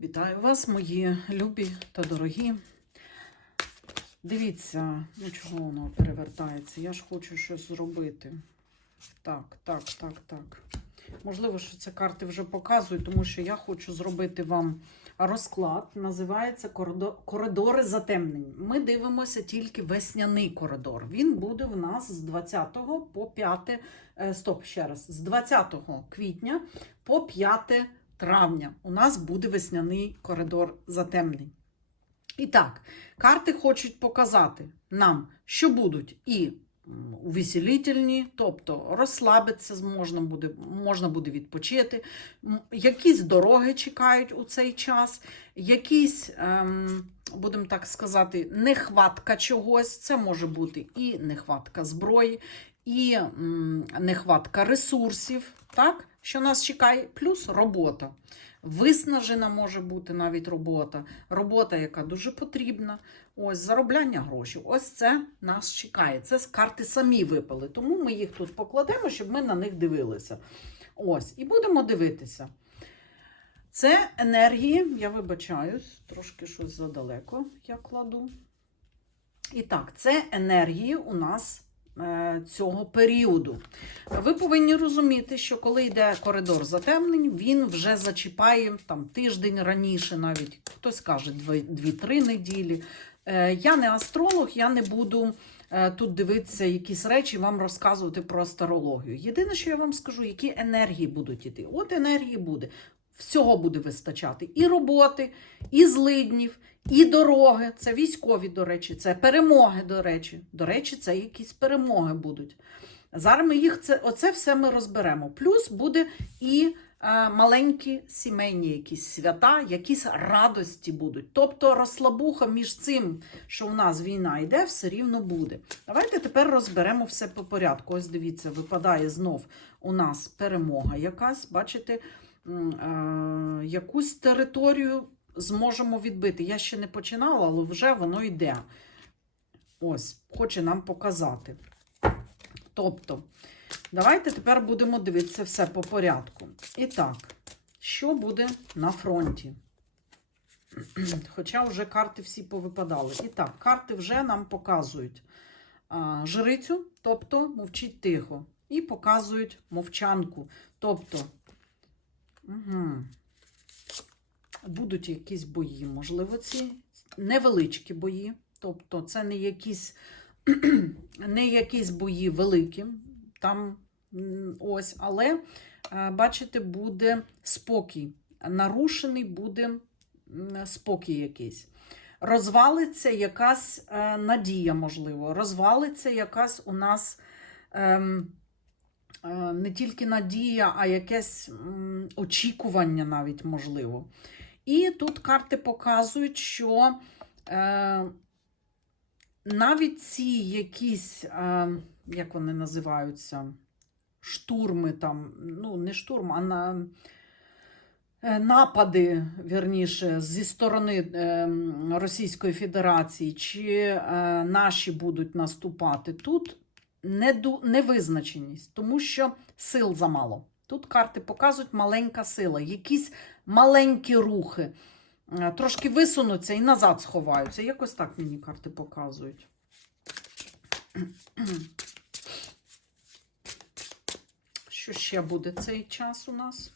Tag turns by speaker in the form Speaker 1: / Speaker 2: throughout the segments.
Speaker 1: Вітаю вас, мої любі та дорогі. Дивіться, ну чого воно перевертається? Я ж хочу щось зробити. Так, так, так, так. Можливо, що це карти вже показують, тому що я хочу зробити вам розклад. Називається коридори затемнень. Ми дивимося тільки весняний коридор. Він буде в нас з 20 по 5, е, стоп, ще раз, з 20 квітня по 5 травня у нас буде весняний коридор затемнень. І так, карти хочуть показати нам, що будуть і увеселительні, тобто розслабитися можна буде, можна буде відпочити, якісь дороги чекають у цей час, якісь, ем, будемо так сказати, нехватка чогось. Це може бути і нехватка зброї, і нехватка ресурсів, так? що нас чекає, плюс робота. Виснажена може бути навіть робота, робота, яка дуже потрібна. Ось заробляння грошей. Ось це нас чекає. Це з карти самі випали. Тому ми їх тут покладемо, щоб ми на них дивилися. Ось, і будемо дивитися. Це енергії, я вибачаюсь, трошки щось задалеко я кладу. І так, це енергії у нас цього періоду. Ви повинні розуміти, що коли йде коридор затемнень, він вже зачіпає там тиждень раніше, навіть хтось каже 2-3 неділі. Е, Я не астролог, я не буду е, тут дивитися якісь речі, вам розказувати про астрологію. Єдине, що я вам скажу, які енергії будуть іти. От енергії буде. Всього буде вистачати і роботи, і злиднів, і дороги. Це військові, до речі, це перемоги, до речі. До речі, це якісь перемоги будуть. Зараз ми їх це, оце все ми розберемо. Плюс буде і е, маленькі сімейні якісь свята, якісь радості будуть. Тобто розслабуха між цим, що у нас війна йде, все рівно буде. Давайте тепер розберемо все по порядку. Ось дивіться, випадає знов у нас перемога якась. Бачите, якусь територію зможемо відбити. Я ще не починала, але вже воно йде. Ось, хоче нам показати. Тобто, давайте тепер будемо дивитися все по порядку. І так, що буде на фронті? Хоча вже карти всі повипадали. І так, карти вже нам показують жрицю, тобто мовчіть тихо. І показують мовчанку. Тобто, угу, будуть якісь бої, можливо, ці невеличкі бої. Тобто, це не якісь не якісь бої великі, там ось, але е, бачите, буде спокій. Нарушений буде спокій якийсь. Розвалиться якась е, надія, можливо, розвалиться якась у нас ем, не тільки надія, а якесь очікування навіть можливо. І тут карти показують, що е, навіть ці якісь, е, як вони називаються, штурми там, ну, не штурм, а на, е, напади, вірніше, зі сторони е, Російської Федерації, чи е, наші будуть наступати, тут невизначеність, тому що сил замало. Тут карти показують маленька сила, якісь маленькі рухи. Е, Трошки висунуться і назад сховаються. Якось так мені карти показують. Що ще буде цей час у нас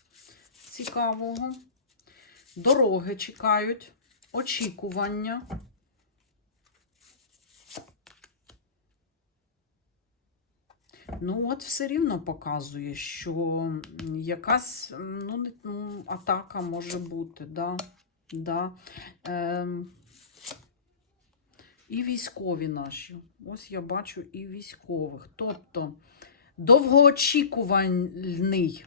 Speaker 1: цікавого? Дороги чекають, очікування. Ну, от все рівно показує, що якась ну, атака може бути, да. Да. Ем, і військові наші. Ось я бачу і військових. Тобто довгоочікуваний.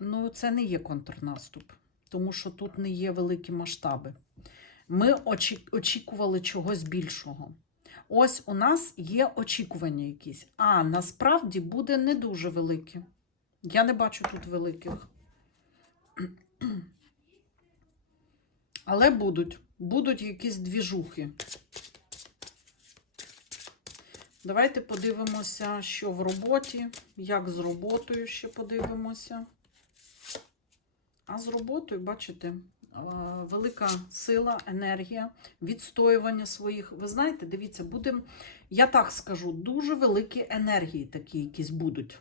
Speaker 1: Ну, це не є контрнаступ, тому що тут не є великі масштаби. Ми очікували чогось більшого. Ось у нас є очікування якісь, а насправді буде не дуже велике. Я не бачу тут великих. Але будуть. Будуть якісь двіжухи. Давайте подивимося, що в роботі, як з роботою ще подивимося. А з роботою, бачите, велика сила, енергія, відстоювання своїх. Ви знаєте, дивіться, буде, я так скажу, дуже великі енергії такі якісь будуть.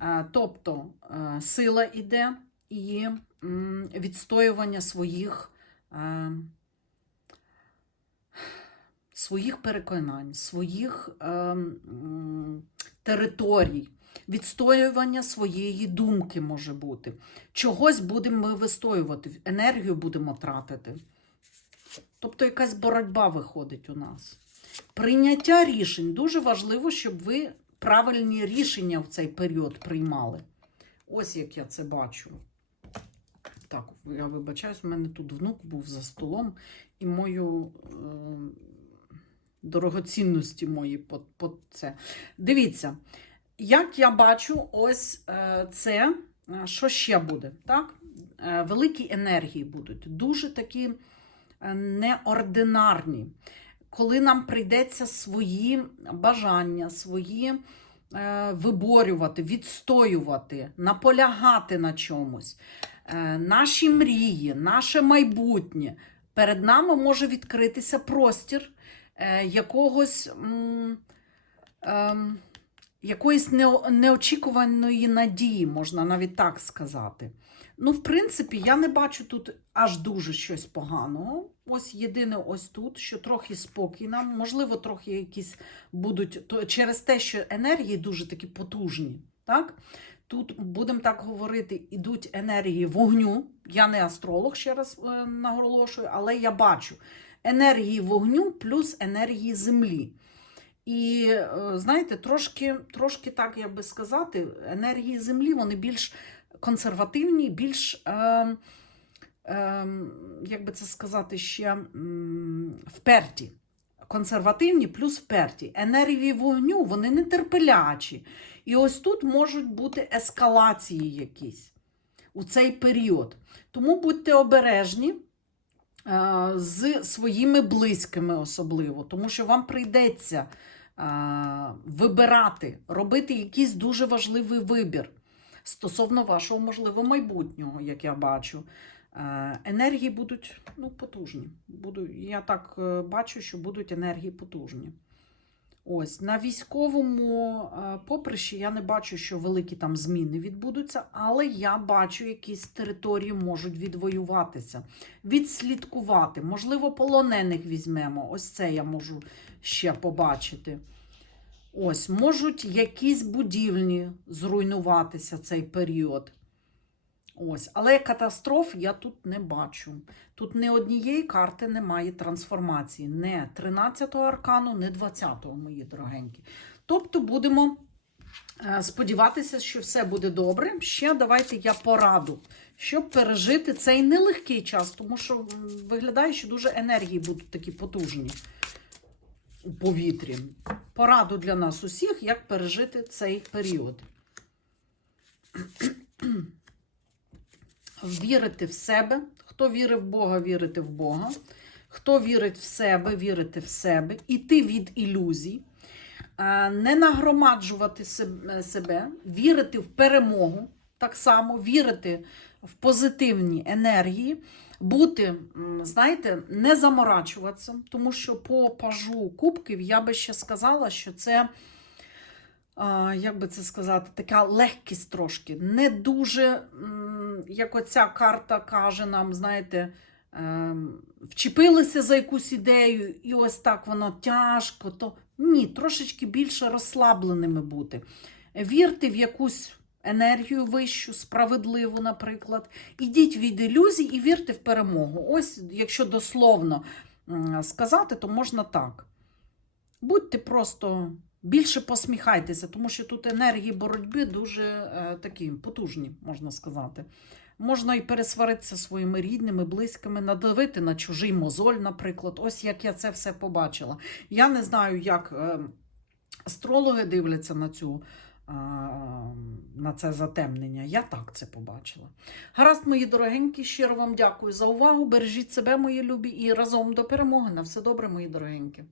Speaker 1: Е, Тобто е, сила іде і відстоювання своїх, е, своїх переконань, своїх е, м, територій, відстоювання своєї думки може бути. Чогось будемо ми вистоювати, енергію будемо тратити. Тобто якась боротьба виходить у нас. Прийняття рішень дуже важливо, щоб ви правильні рішення в цей період приймали. Ось як я це бачу. Так, я вибачаюсь, у мене тут внук був за столом, і мою е, дорогоцінності мої по, по це. Дивіться, як я бачу, ось е, це, е, що ще буде? Так? Е, великі енергії будуть, дуже такі неординарні. Коли нам прийдеться свої бажання, свої виборювати, відстоювати, наполягати на чомусь, наші мрії, наше майбутнє, перед нами може відкритися простір якогось. ем, якоїсь неочікуваної надії, можна навіть так сказати. Ну, в принципі, я не бачу тут аж дуже щось поганого. Ось єдине, ось тут, що трохи спокій нам, можливо, трохи якісь будуть то, через те, що енергії дуже такі потужні. Так? Тут, будемо так говорити, ідуть енергії вогню. Я не астролог, ще раз е, наголошую, але я бачу енергії вогню плюс енергії землі. І е, знаєте, трошки, трошки так як би сказати, енергії землі вони більш консервативні, більш, е, е, як би це сказати, ще вперті. Консервативні плюс вперті. Енергії вогню вони нетерпелячі. І ось тут можуть бути ескалації якісь у цей період. Тому будьте обережні е, з своїми близькими, особливо, тому що вам прийдеться вибирати, робити якийсь дуже важливий вибір стосовно вашого, можливо, майбутнього, як я бачу. Е, Енергії будуть ну, потужні. Буду, я так е, бачу, що будуть енергії потужні. Ось на військовому е, поприщі я не бачу, що великі там зміни відбудуться, але я бачу, якісь території можуть відвоюватися, відслідкувати. Можливо, полонених візьмемо. Ось це я можу ще побачити. Ось, можуть якісь будівлі зруйнуватися цей період. Ось, але катастроф я тут не бачу. Тут ні однієї карти немає трансформації. Не 13-го аркану, не 20-го, мої дорогенькі. Тобто будемо е, сподіватися, що все буде добре. Ще давайте я пораду, щоб пережити цей нелегкий час, тому що виглядає, що дуже енергії будуть такі потужні у повітрі. Пораду для нас усіх, як пережити цей період. Вірити в себе. Хто вірить в Бога, вірити в Бога. Хто вірить в себе, вірити в себе, іти від ілюзій, не нагромаджувати себе, вірити в перемогу, так само вірити в позитивні енергії, бути, знаєте, не заморачуватися, тому що по пажу кубків я би ще сказала, що це як би це сказати, така легкість трошки. Не дуже, як оця карта каже нам, знаєте, ем, вчепилися за якусь ідею, і ось так воно тяжко. То ні, трошечки більше розслабленими бути. Вірте в якусь енергію вищу, справедливу, наприклад. Ідіть від ілюзій і вірте в перемогу. Ось, якщо дословно сказати, то можна так. Будьте просто більше посміхайтеся, тому що тут енергії боротьби дуже е, такі потужні, можна сказати. Можна і пересваритися своїми рідними, близькими, надавити на чужий мозоль, наприклад. Ось як я це все побачила. Я не знаю, як е, астрологи дивляться на цю. На це затемнення. Я так це побачила. Гаразд, мої дорогенькі, щиро вам дякую за увагу. Бережіть себе, мої любі, і разом до перемоги. На все добре, мої дорогенькі.